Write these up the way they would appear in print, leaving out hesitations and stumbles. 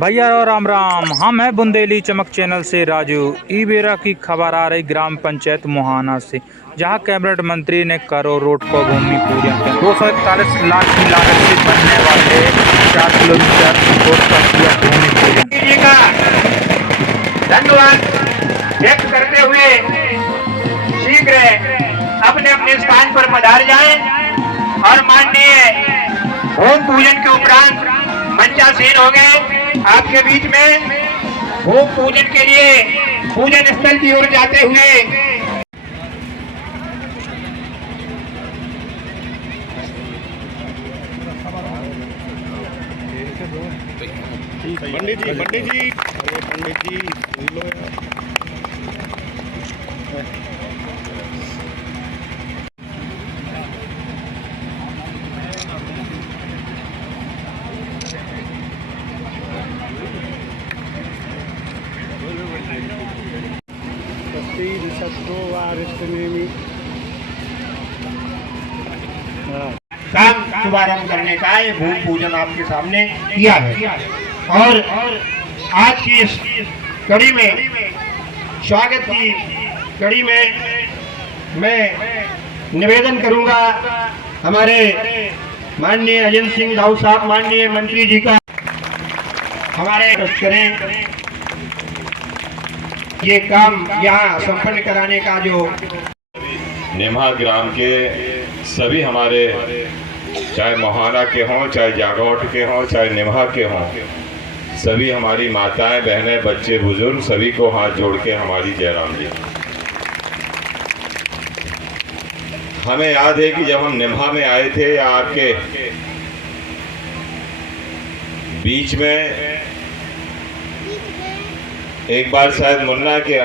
भैया और राम राम। हम हैं बुंदेली चमक चैनल से राजू। ई बेरा की खबर आ रही ग्राम पंचायत मोहाना से, जहां कैबिनेट मंत्री ने करो रोड को भूमि पूजन किया। 241 लाख की लागत से बनने वाले 4 किलोमीटर रोड का किया भूमि पूजन। धन्यवाद व्यक्त करते हुए शीघ्र अपने अपने स्थान पर पधार जाएं और माननीय भूमि पूजन के उपरांत मंचासीन हो गए। आपके बीच में भूमि पूजन के लिए पूजन स्थल की ओर जाते हुए पंडित जी अरे पंडित जी सुन लो यार। काम शुभारंभ करने का ये भूमि पूजन आपके सामने किया है और आज की इस कड़ी में स्वागत की कड़ी में मैं निवेदन करूंगा हमारे माननीय अजय सिंह राव साहब माननीय मंत्री जी का हमारे करें ये काम यहाँ संपन्न कराने का जो नेम्हा ग्राम के सभी हमारे चाहे मोहाना के हों, चाहे जागौट के हों, चाहे नेम्हा के हों, सभी हमारी माताएं बहनें बच्चे बुजुर्ग सभी को हाथ जोड़ के हमारी जयराम जी। हमें याद है कि जब हम नेम्हा में आए थे या आपके बीच में एक बार शायद मुन्ना के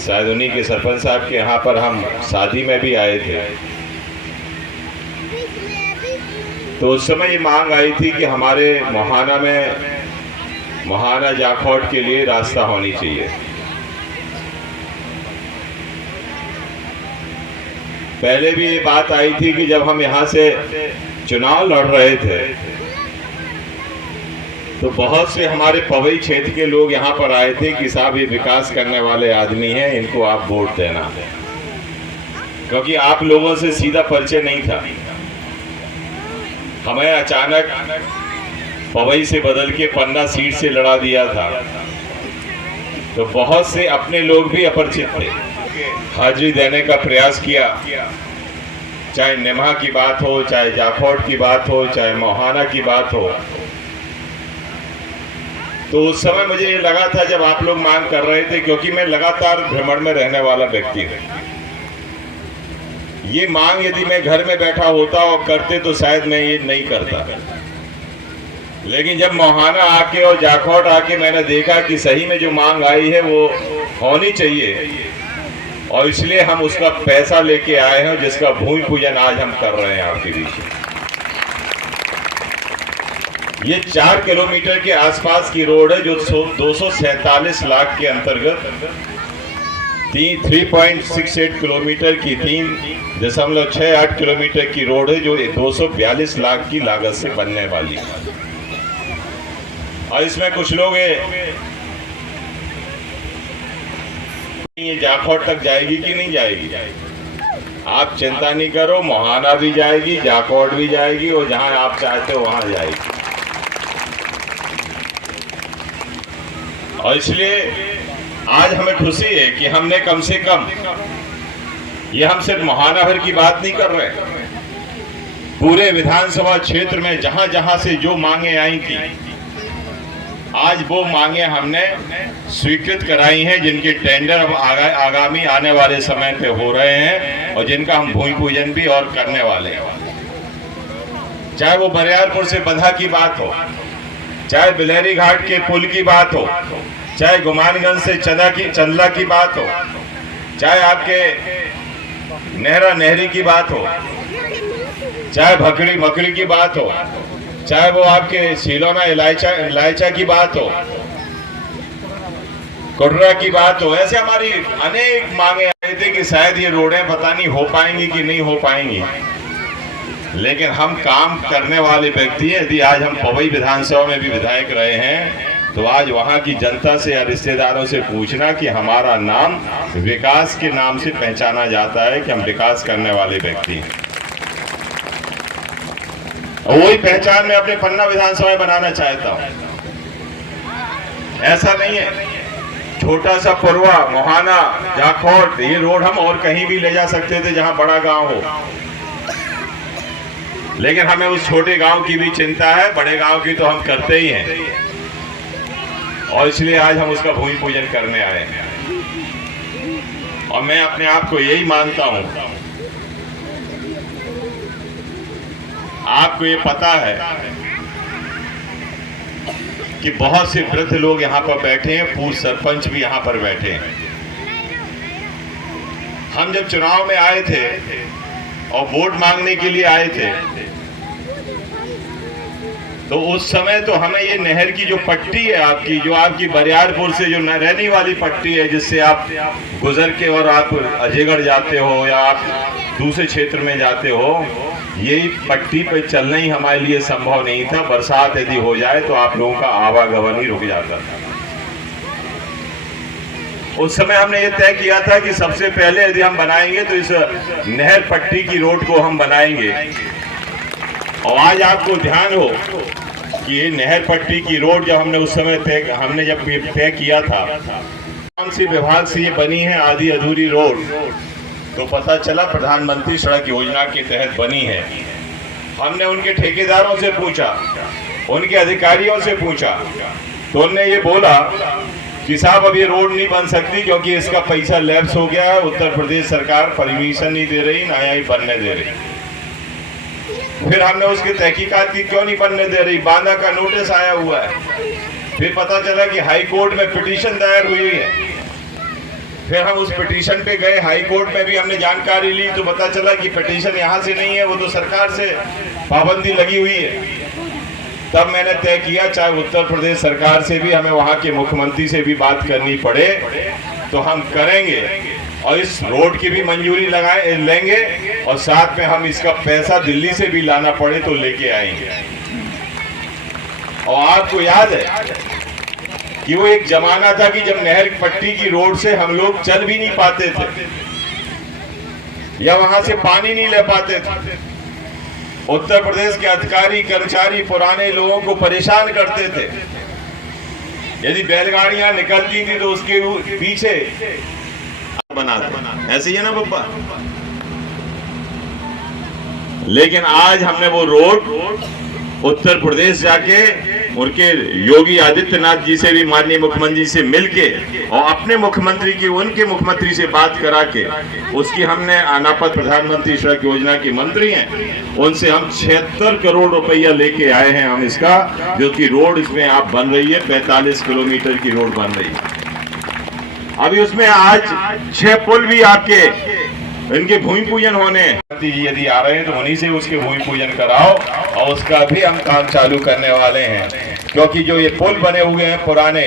शायद उन्हीं के सरपंच साहब के यहाँ पर हम शादी में भी आए थे, तो उस समय ये मांग आई थी कि हमारे मोहाना में मोहाना जाखौट के लिए रास्ता होनी चाहिए। पहले भी ये बात आई थी कि जब हम यहाँ से चुनाव लड़ रहे थे तो बहुत से हमारे पवई क्षेत्र के लोग यहाँ पर आए थे कि साहब ये विकास करने वाले आदमी हैं, इनको आप वोट देना, क्योंकि आप लोगों से सीधा परिचय नहीं था। हमें अचानक पवई से बदल के पन्ना सीट से लड़ा दिया था, तो बहुत से अपने लोग भी अपरिचित थे, हाजिरी देने का प्रयास किया। चाहे नेम्हा की बात हो, चाहे जाखौट की बात हो, चाहे मोहाना की बात हो, तो उस समय मुझे ये लगा था जब आप लोग मांग कर रहे थे, क्योंकि मैं लगातार भ्रमण में रहने वाला व्यक्ति हूँ, ये मांग यदि मैं घर में बैठा होता और करते तो शायद मैं ये नहीं करता। लेकिन जब मोहाना आके और जाखौट आके मैंने देखा कि सही में जो मांग आई है वो होनी चाहिए, और इसलिए हम उसका पैसा लेके आए हैं, जिसका भूमि पूजन आज हम कर रहे हैं आपके बीच। ये 4 किलोमीटर के आसपास की रोड है जो 247 लाख के अंतर्गत 3.68 किलोमीटर की 3.68 किलोमीटर की रोड है जो 242 लाख की लागत से बनने वाली है। और इसमें कुछ लोग ये जाखौट तक जाएगी कि नहीं जाएगी, आप चिंता नहीं करो, मोहाना भी जाएगी, जाखौट भी जाएगी, और जहां आप चाहते हो वहां जाएगी। और इसलिए आज हमें खुशी है कि हमने कम से कम, ये हम सिर्फ मोहाना भर की बात नहीं कर रहे, पूरे विधानसभा क्षेत्र में जहां जहां से जो मांगे आई थी, आज वो मांगे हमने स्वीकृत कराई हैं, जिनके टेंडर अब आगामी आने वाले समय पे हो रहे हैं और जिनका हम भूमि पूजन भी और करने वाले हैं। चाहे वो बरियारपुर से बंधा की बात हो, चाहे बिलहरी घाट के पुल की बात हो, चाहे गुमानगंज से चंदला की बात हो, चाहे आपके नेहरा नहरी की बात हो, चाहे भकड़ी मकड़ी की बात हो, चाहे वो आपके सीलोना इलायचा की बात हो, कोडरा की बात हो, ऐसे हमारी अनेक मांगे आई थी कि शायद ये रोडें पता नहीं हो पाएंगी कि नहीं हो पाएंगी, लेकिन हम काम करने वाले व्यक्ति हैं। यदि आज हम पवई विधानसभा में भी विधायक रहे हैं तो आज वहां की जनता से या रिश्तेदारों से पूछना कि हमारा नाम विकास के नाम से पहचाना जाता है कि हम विकास करने वाले व्यक्ति हैं। और वही पहचान मैं अपने पन्ना विधानसभा में बनाना चाहता हूं। ऐसा नहीं है छोटा सा पुरवा, मोहाना, जाखोट, ये रोड हम और कहीं भी ले जा सकते थे जहां बड़ा गांव हो, लेकिन हमें उस छोटे गांव की भी चिंता है, बड़े गांव की तो हम करते ही हैं, और इसलिए आज हम उसका भूमि पूजन करने आए हैं। और मैं अपने आप को यही मानता हूं, आपको ये पता है कि बहुत से वृद्ध लोग यहाँ पर बैठे हैं, पूर्व सरपंच भी यहाँ पर बैठे हैं। हम जब चुनाव में आए थे और वोट मांगने के लिए आए थे, तो उस समय तो हमें ये नहर की जो पट्टी है आपकी, जो आपकी बरियारपुर से जो नरैनी वाली पट्टी है, जिससे आप गुजर के और आप अजयगढ़ जाते हो या आप दूसरे क्षेत्र में जाते हो, यही पट्टी पे चलना ही हमारे लिए संभव नहीं था। बरसात यदि हो जाए तो आप लोगों का आवागमन ही रुक जाता था। उस समय हमने ये तय किया था कि सबसे पहले यदि हम बनाएंगे तो इस नहर पट्टी की रोड को हम बनाएंगे। और आज आपको ध्यान हो कि ये नहर पट्टी की रोड जब हमने उस समय तय किया था, कौन सी विभाग से ये बनी है आधी अधूरी रोड, तो पता चला प्रधानमंत्री सड़क योजना के तहत बनी है। हमने उनके ठेकेदारों से पूछा, उनके अधिकारियों से पूछा, तो उन्होंने ये बोला कि साहब अब ये रोड नहीं बन सकती क्योंकि इसका पैसा लैप्स हो गया है, उत्तर प्रदेश सरकार परमिशन नहीं दे रही, ना ही बनने दे रही। फिर हमने उसकी तहकीकात की, क्यों नहीं बनने दे रही, बांधा का नोटिस आया हुआ है। फिर पता चला कि हाई कोर्ट में पिटीशन दायर हुई है। फिर हम उस पिटीशन पे गए, हाई कोर्ट में भी हमने जानकारी ली, तो पता चला कि पिटीशन यहाँ से नहीं है, वो तो सरकार से पाबंदी लगी हुई है। तब मैंने तय किया चाहे उत्तर प्रदेश सरकार से भी, हमें वहाँ के मुख्यमंत्री से भी बात करनी पड़े तो हम करेंगे, और इस रोड की भी मंजूरी लेंगे, और साथ में हम इसका पैसा दिल्ली से भी लाना पड़े तो लेके आएंगे। और आपको याद है कि वो एक जमाना था कि जब नहर पट्टी की रोड से हम लोग चल भी नहीं पाते थे या वहां से पानी नहीं ले पाते थे। उत्तर प्रदेश के अधिकारी कर्मचारी पुराने लोगों को परेशान करते थे। यदि बैलगाड़ियां निकलती थी तो उसके पीछे बनाते, ऐसे ही है ना पप्पा। लेकिन आज हमने वो रोड उत्तर प्रदेश जाके उनके योगी आदित्यनाथ जी से भी, माननीय मुख्यमंत्री से मिलके और अपने मुख्यमंत्री की, उनके मुख्यमंत्री से बात करा के उसकी हमने अनापत प्रधानमंत्री सड़क योजना के मंत्री हैं, उनसे हम 76 करोड़ रुपया लेके आए हैं हम इसका, जो कि रोड इसमें आप बन रही है, 45 किलोमीटर की रोड बन रही है। अभी उसमें आज 6 पुल भी आपके इनके भूमि पूजन होने, जी यदि आ रहे हैं तो उन्हीं से उसके भूमि पूजन कराओ, और उसका भी हम काम चालू करने वाले हैं। क्योंकि जो ये पुल बने हुए हैं पुराने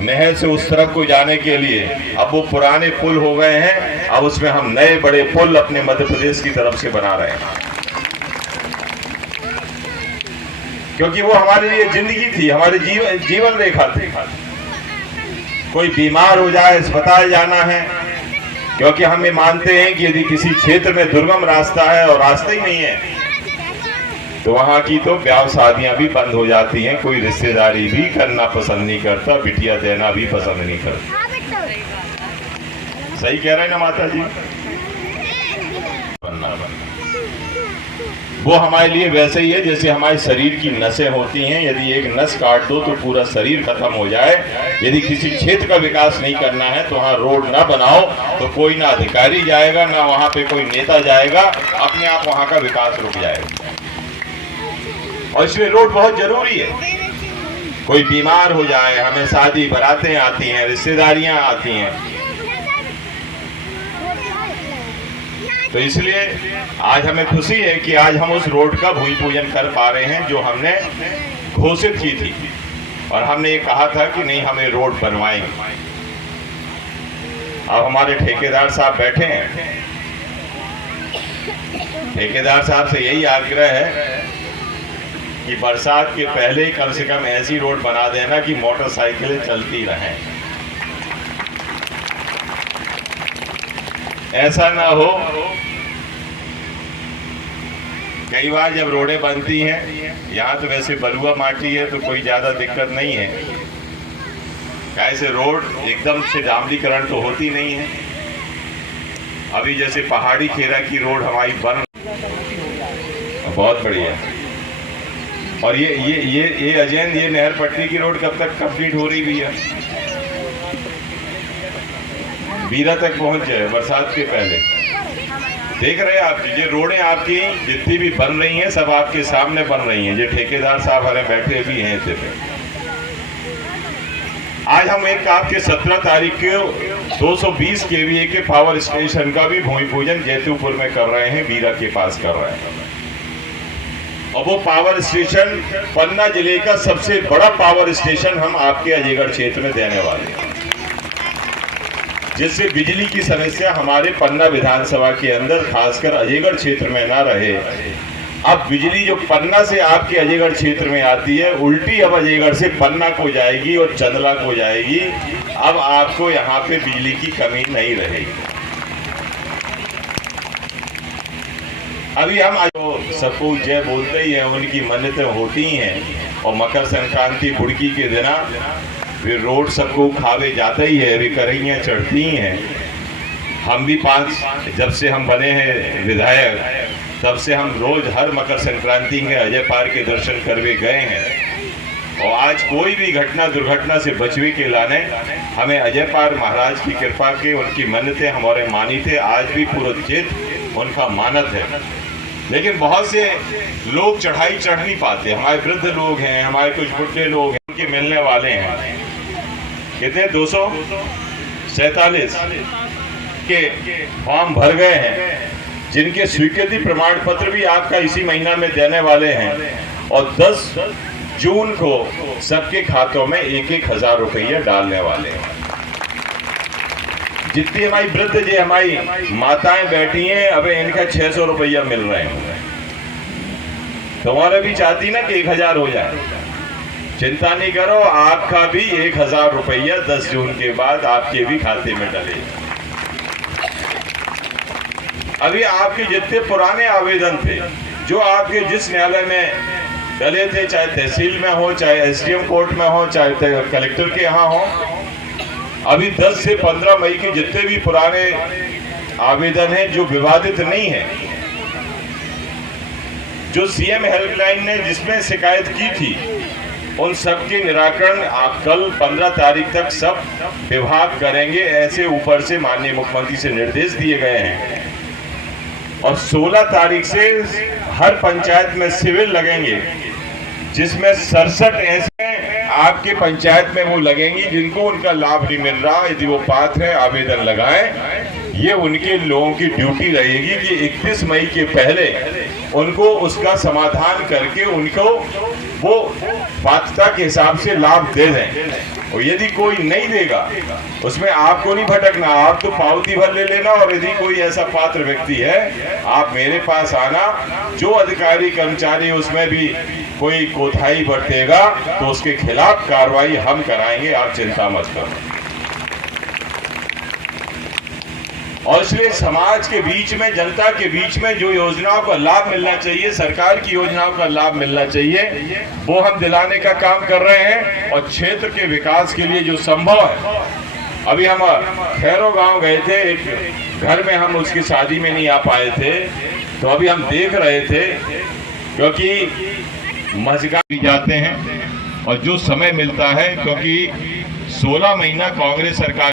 नहर से उस तरफ को जाने के लिए, अब वो पुराने पुल हो गए हैं, अब उसमें हम नए बड़े पुल अपने मध्य प्रदेश की तरफ से बना रहे हैं। क्योंकि वो हमारे लिए जिंदगी थी, हमारे जीवन रेखा थी। कोई बीमार हो जाए, अस्पताल जाना है, क्योंकि हम ये मानते हैं कि यदि किसी क्षेत्र में दुर्गम रास्ता है और रास्ता ही नहीं है तो वहां की तो ब्याह शादियां भी बंद हो जाती हैं, कोई रिश्तेदारी भी करना पसंद नहीं करता, बिटिया देना भी पसंद नहीं करता। सही कह रहे हैं ना माता जी? वो हमारे लिए वैसे ही है जैसे हमारे शरीर की नसें होती हैं, यदि एक नस काट दो तो पूरा शरीर खत्म हो जाए। यदि किसी क्षेत्र का विकास नहीं करना है तो वहाँ रोड ना बनाओ तो कोई ना अधिकारी जाएगा, ना वहाँ पे कोई नेता जाएगा, अपने आप वहाँ का विकास रुक जाएगा। और इसलिए रोड बहुत जरूरी है। कोई बीमार हो जाए, हमें शादी बारातें आती हैं, रिश्तेदारियां आती हैं, तो इसलिए आज हमें खुशी है कि आज हम उस रोड का भूमि पूजन कर पा रहे हैं जो हमने घोषित की थी, और हमने ये कहा था कि नहीं हमें रोड बनवाएंगे। अब हमारे ठेकेदार साहब बैठे हैं, ठेकेदार साहब से यही आग्रह है कि बरसात के पहले कम से कम ऐसी रोड बना देना कि मोटरसाइकिलें चलती रहें। ऐसा ना हो, कई बार जब रोडें बनती हैं, यहाँ तो वैसे बलुआ माटी है तो कोई ज़्यादा दिक्कत नहीं है, ऐसे रोड एकदम से डामरीकरण तो होती नहीं है। अभी जैसे पहाड़ी खेरा की रोड हमारी बन बहुत बढ़िया, और ये अजैन ये नहर पट्टी की रोड कब तक कंप्लीट हो रही भैया? बीरा तक पहुंच जाए बरसात के पहले। देख रहे हैं आप, ये रोडें आपकी जितनी भी बन रही हैं सब आपके सामने बन रही हैं। ये ठेकेदार साहब हमारे बैठे भी हैं इतने पे। आज हम एक आपके 17 तारीख को 220 केवीए के पावर स्टेशन का भी भूमि पूजन जैतूपुर में कर रहे हैं, बीरा के पास कर रहे हैं। और वो पावर स्टेशन पन्ना जिले का सबसे बड़ा पावर स्टेशन हम आपके अजयगढ़ क्षेत्र में देने वाले हैं, जिससे बिजली की समस्या हमारे पन्ना विधानसभा के अंदर खासकर अजयगढ़ क्षेत्र में ना रहे। अब बिजली जो पन्ना से आपके अजयगढ़ क्षेत्र में आती है, उल्टी अब अजयगढ़ से पन्ना को जाएगी और चंदला को जाएगी। अब आपको यहाँ पे बिजली की कमी नहीं रहेगी। अभी हम सबको जय बोलते ही हैं, उनकी मन्नतें होती हैं, और मकर संक्रांति बुड़की के दिन फिर रोड सबको खावे जाता ही है, रिकरियाँ चढ़ती ही हैं। हम भी जब से हम बने हैं विधायक, तब से हम रोज हर मकर संक्रांति के अजय पार के दर्शन करवे गए हैं। और आज कोई भी घटना दुर्घटना से बचने के लाने हमें अजय पार महाराज की कृपा के, उनकी मन्नतें हमारे मानी थे, आज भी पुरोचित उनका मानत है। लेकिन बहुत से लोग चढ़ाई चढ़ नहीं पाते। हमारे वृद्ध लोग हैं, हमारे कुछ बुढ़े लोग हैं, उनके मिलने वाले हैं। कितने 247 के फॉर्म भर गए हैं, जिनके स्वीकृति प्रमाण पत्र भी आपका इसी महीना में देने वाले हैं। और 10 जून को सबके खातों में 1,000 रुपया डालने वाले हैं। जितनी हमारी वृद्ध जी हमारी माताएं बैठी हैं, अब इनका 600 रुपया मिल रहे हैं। तुम्हारे भी चाहती ना कि 1,000 हो जाए, चिंता नहीं करो, आपका भी 1,000 रुपया 10 जून के बाद आपके भी खाते में डले। अभी आपके जितने पुराने आवेदन थे, जो आपके जिस न्यायालय में डले थे, चाहे तहसील में हो, चाहे एसडीएम कोर्ट में हो, चाहे कलेक्टर के यहाँ हो, अभी 10 से 15 मई के जितने भी पुराने आवेदन हैं जो विवादित नहीं है, जो सीएम हेल्पलाइन ने जिसमें शिकायत की थी, उन सब के निराकरण आप कल 15 तारीख तक सब विभाग करेंगे। ऐसे ऊपर से माननीय मुख्यमंत्री से निर्देश दिए गए हैं। और 16 तारीख से हर पंचायत में शिविर लगेंगे, जिसमें 67 ऐसे आपके पंचायत में वो लगेंगी जिनको उनका लाभ नहीं मिल रहा। यदि वो पात्र है आवेदन लगाएं। ये उनके लोगों की ड्यूटी रहेगी कि 31 मई के पहले उनको उसका समाधान करके उनको वो पात्रता के हिसाब से लाभ दे दें। और यदि कोई नहीं देगा, उसमें आपको नहीं भटकना, आप तो पावती भर ले लेना। और यदि कोई ऐसा पात्र व्यक्ति है, आप मेरे पास आना। जो अधिकारी कर्मचारी उसमें भी कोई कोताही बरतेगा तो उसके खिलाफ कार्रवाई हम कराएंगे, आप चिंता मत करो। और इसलिए समाज के बीच में, जनता के बीच में जो योजनाओं का लाभ मिलना चाहिए, सरकार की योजनाओं का लाभ मिलना चाहिए, वो हम दिलाने का काम कर रहे हैं। और क्षेत्र के विकास के लिए जो संभव है, अभी हम खैरो गांव गए थे, एक घर में हम उसकी शादी में नहीं आ पाए थे, तो अभी हम देख रहे थे, क्योंकि मजगा भी जाते हैं और जो समय मिलता है, क्योंकि 16 महीना कांग्रेस सरकार